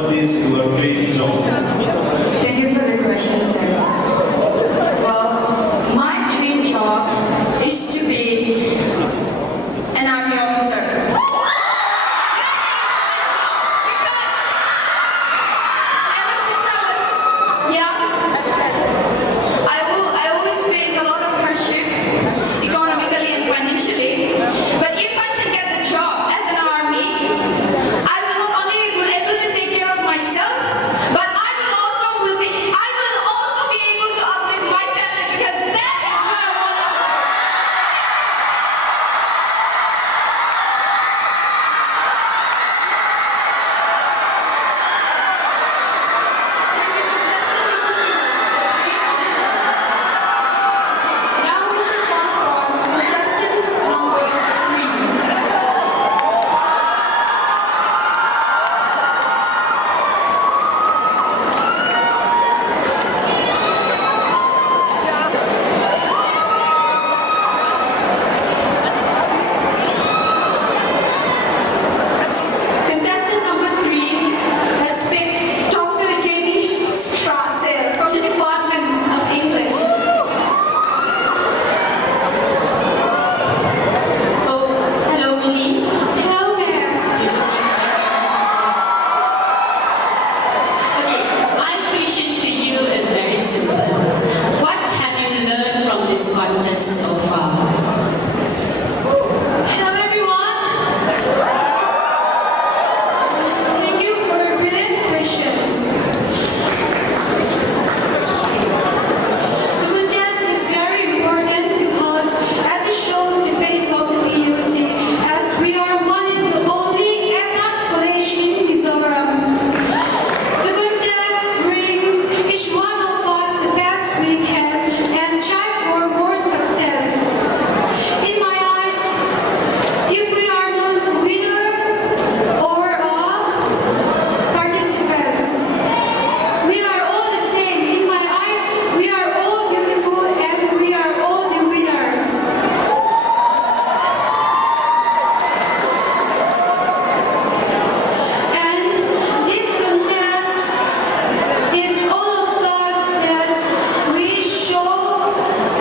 What is your dream job? Thank you for the question, sir. Well, my dream job is to be an army officer. Because ever since I was young, I always face a lot of hardship, economically and financially. But if I can get the job as an army, I will not only be able to take care of myself, but I will also be able to uplift my family, because that is what I want to do. Now we should call for contestant number 3. Contestant number 3 has picked Dr. Jamie Strasser from the Department of English. Oh, hello, Millie. Hello there. Okay, my question to you is very simple. What have you learned from this contest so far? Hello everyone. Thank you for brilliant questions. The contest is very important because as it shows the face of the PUC, as we are one and the only A+ college in Mizoram. The contest brings each one of us the best we can and strive for more success. In my eyes, if we are the winner or participants, we are all the same. In my eyes, we are all beautiful and we are all the winners. And this contest is all of us that we show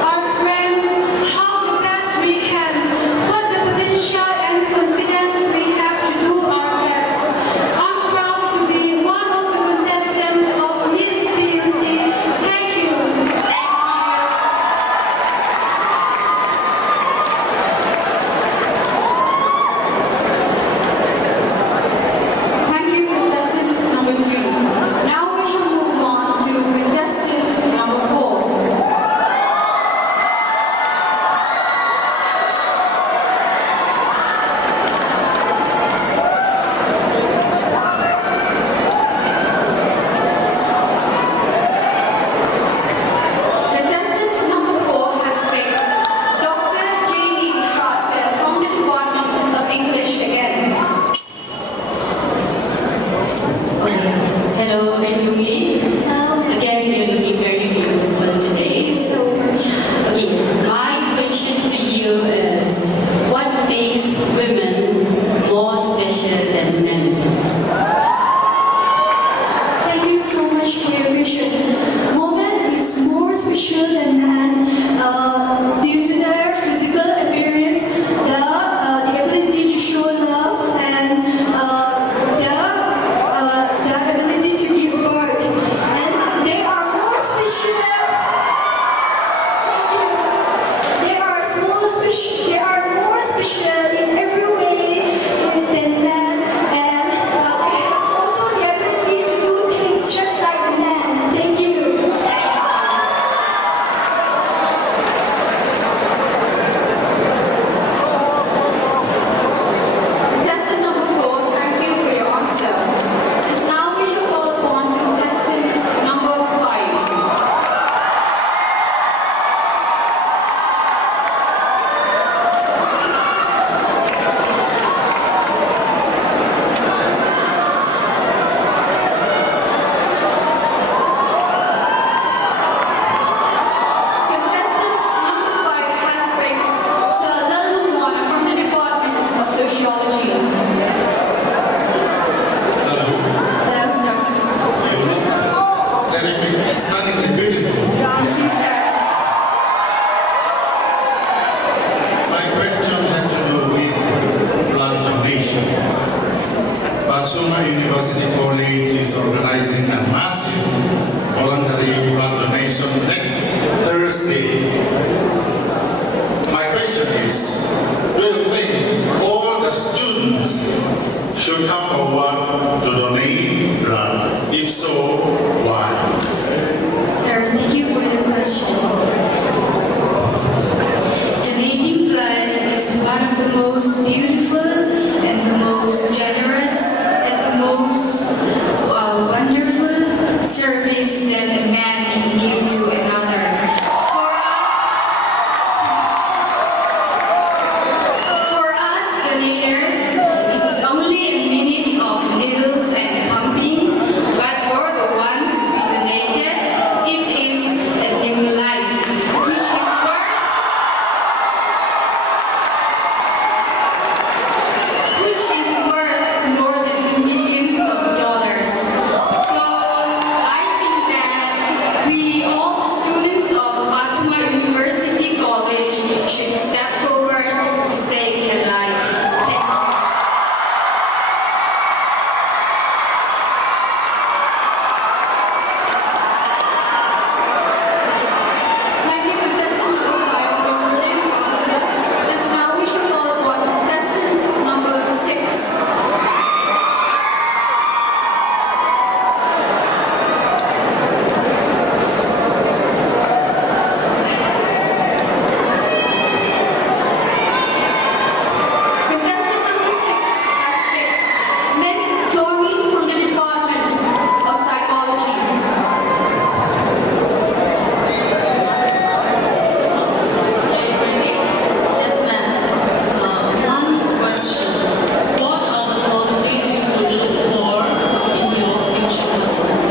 our friends how the best we can, what the potential and confidence we have to do our best. I'm proud to be one of the contestants of Miss PUC. Thank you. Thank you, contestant number 3. Now we shall move on to contestant number 4. Contestant number 4 has picked Dr. Jamie Strasser from the Department of English again. Okay. Hello, Millie. Again, you're looking very beautiful today. Okay, my question to you is, what makes women more special than men? Thank you so much for your question. Woman is more special than man due to their physical appearance, the ability to show love, and the ability to give birth. Patsuma University College is organizing a massive voluntary blood donation next Thursday. My question is, do you think all the students should come forward to donate blood? If so, why? Sir, thank you for the question. Donating blood is one of the most beautiful and the most generous and the most wonderful service that a man can give to another. For us donators, it's only a minute of needles and pumping, but for the ones we donated, it is a new life, which is worth more than millions of dollars. So I think that we all students of Patsuma University College should step forward to save a life. Thank you. Thank you, contestant number 5, for your brilliant answer. And now we shall call upon contestant number 6. Contestant number 6 has picked Miss Doreen from the Department of Psychology. Yes, ma'am. One question. What are the qualities you look for in your future husband?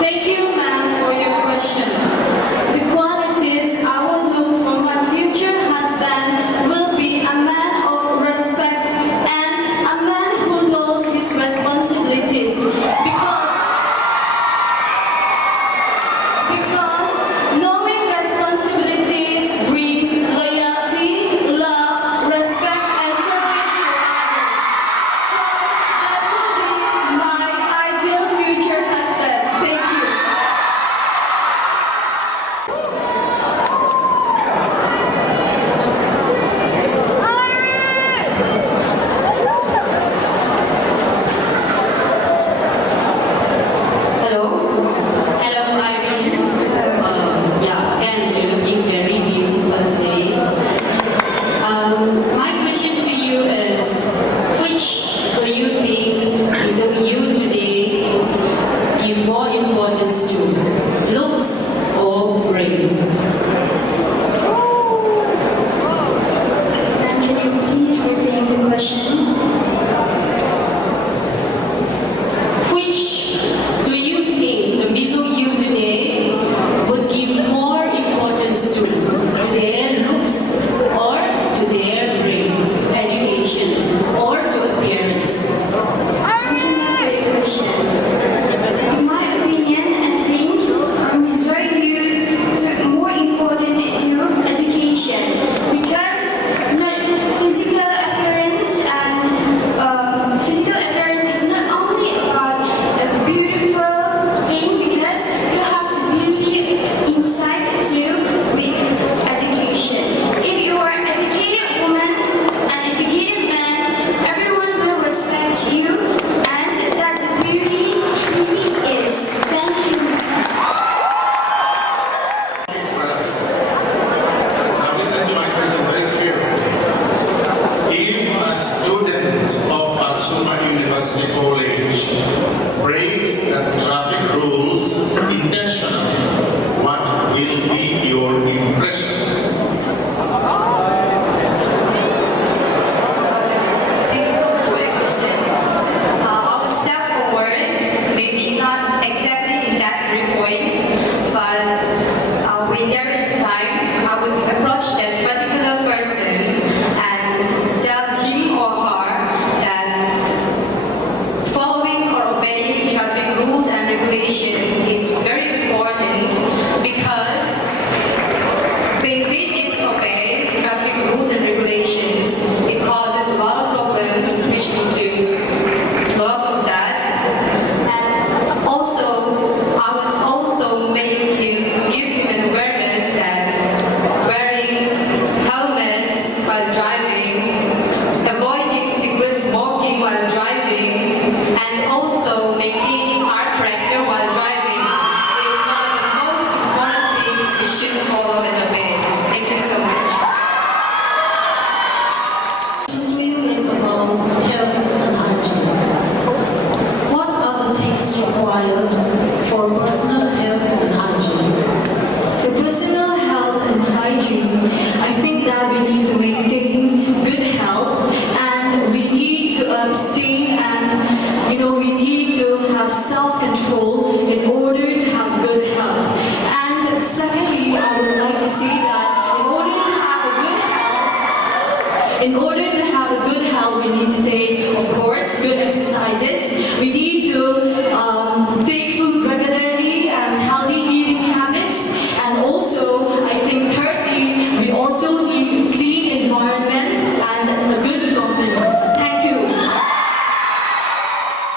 Thank you, ma'am, for your question. The qualities I will look for my future husband will be a man of respect and a man who knows his responsibilities. Because knowing responsibilities brings loyalty, love, respect, and service to others. So that will be my ideal future husband. Thank you. Hello? Hello, Irene. Yeah, again, you're looking very beautiful today. My question to you is, which do you think is of you today give more importance to, looks or brain? Ma'am, can you please reframe the question? Which do you think the Mizo you today would give more importance to their looks or to their brain, to education or to appearance? Thank you, ma'am, for your question. In my opinion, I think Missouri youth took more important to education because physical appearance is not only about a beautiful thing because you have to beauty inside too with education. If you are an educated woman, an educated man, everyone will respect you and that the beauty truly is. Thank you. Now listen to my question very carefully. If a student of Patsuma University College breaks the traffic rules intentionally, what will be your impression? Thank you so much for your question. I'll step forward, maybe not exactly in that point, but when there is time, I would approach that particular person and tell him or her that following or obeying traffic rules and regulations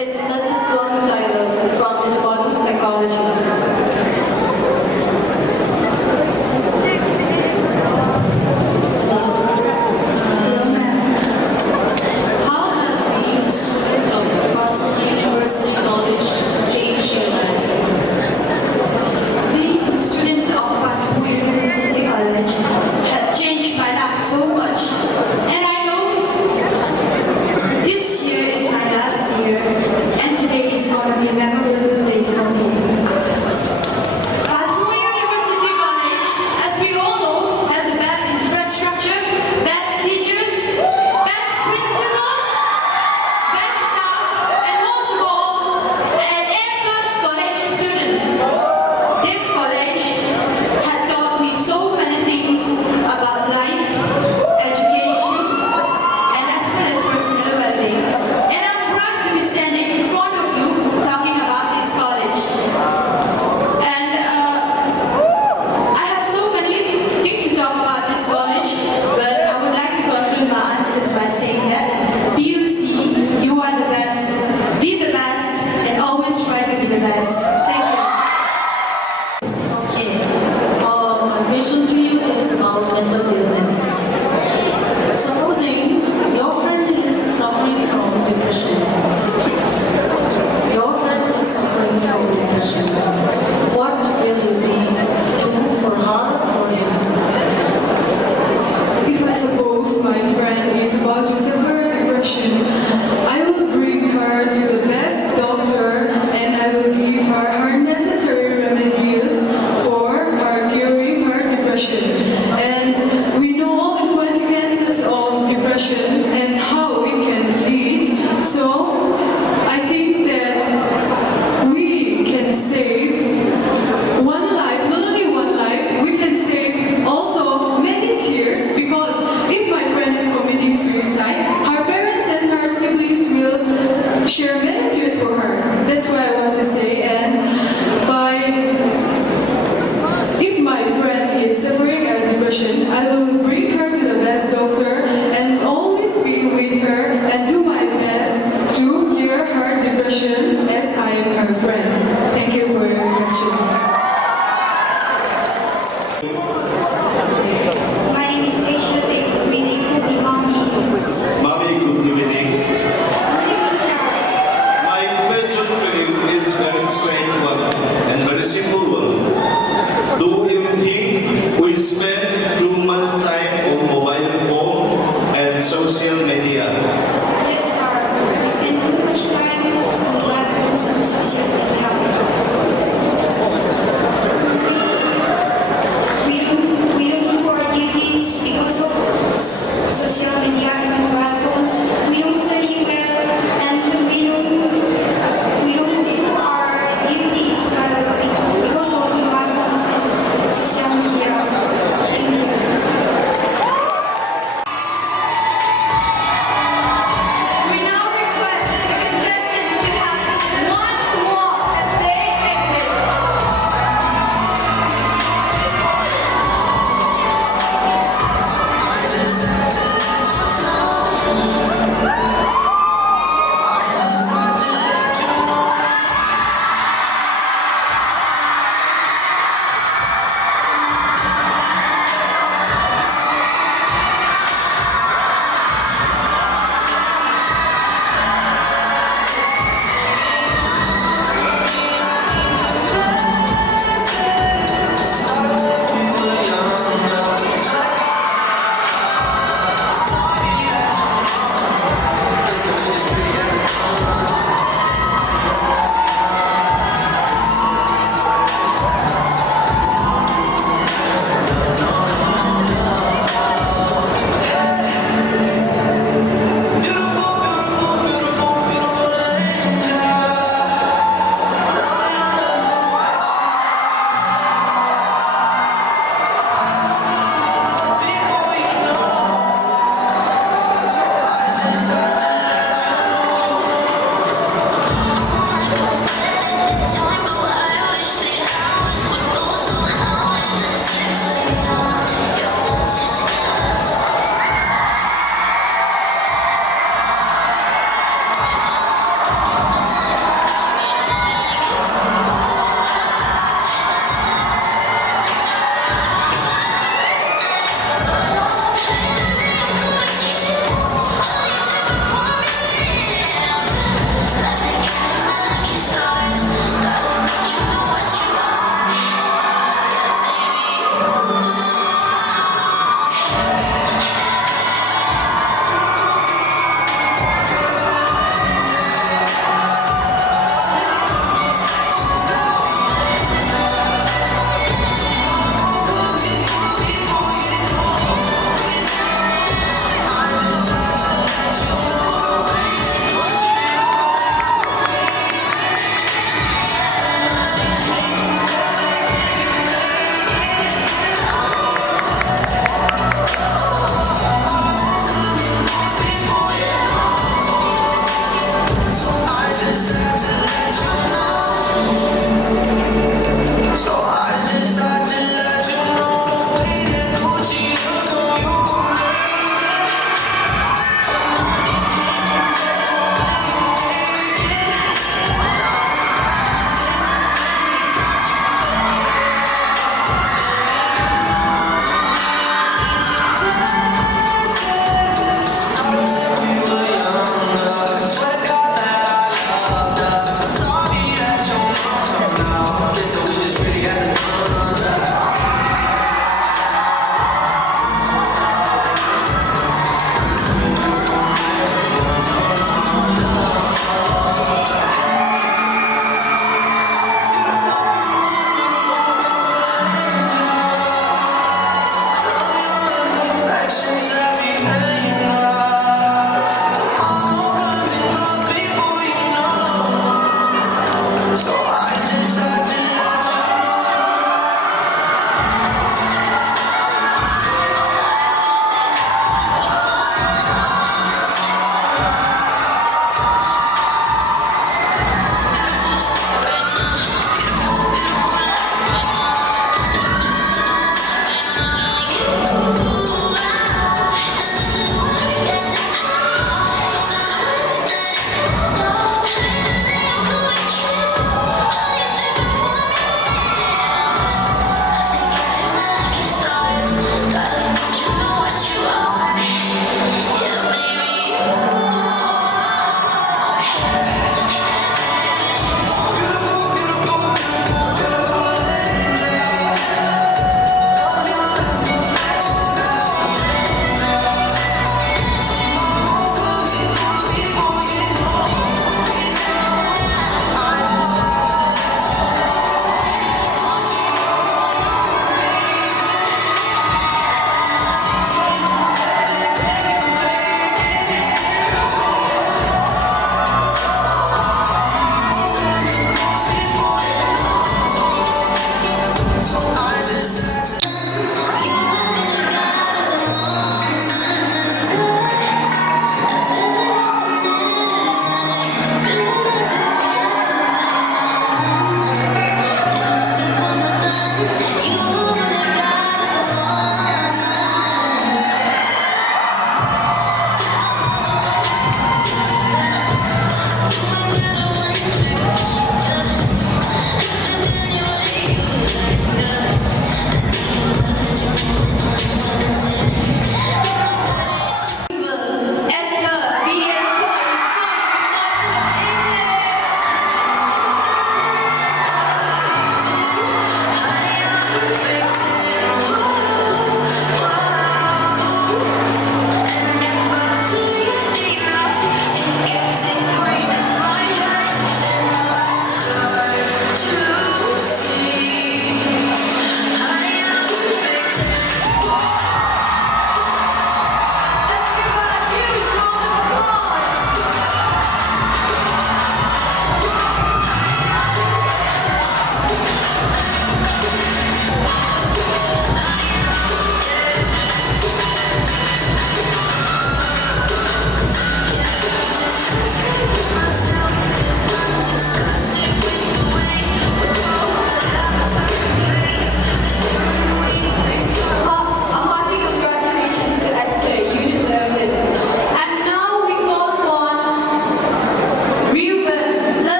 Is Natutuang Silo from the Department of Psychology. How has being a student of Varsity University College changed your life? Being a student of Batu University College had changed my life so much. And I know this year is my last year, and today is going to be a memorable day for me. Batu University College, as we all know, has the best infrastructure, best teachers, best principals, best staff, and most of all, an A-plus college student. This college had taught me so many things about life, education, and as well as personal well-being. And I'm proud to be standing in front of you talking about this college. And I have so many things to talk about this college, but I would like to conclude my answers by saying that BUC, you are the best, be the best, and always try to be the best. Thank you. Okay. My question to you is about mental illness. Supposing your friend is suffering from depression. Your friend is suffering from depression. What will you do for her or him? If I suppose my friend is about to suffer depression, I will bring her to the best doctor and I will give her necessary remedies for her curing her depression. And we know all the consequences of depression and how it can lead. So I think that we can save one life, not only one life, we can save also many tears, because if my friend is committing suicide, her parents and her siblings will share many tears for her. That's what I want to say. And if my friend is suffering a depression, I will bring her to the best doctor and always be with her and do my best to cure her depression as I am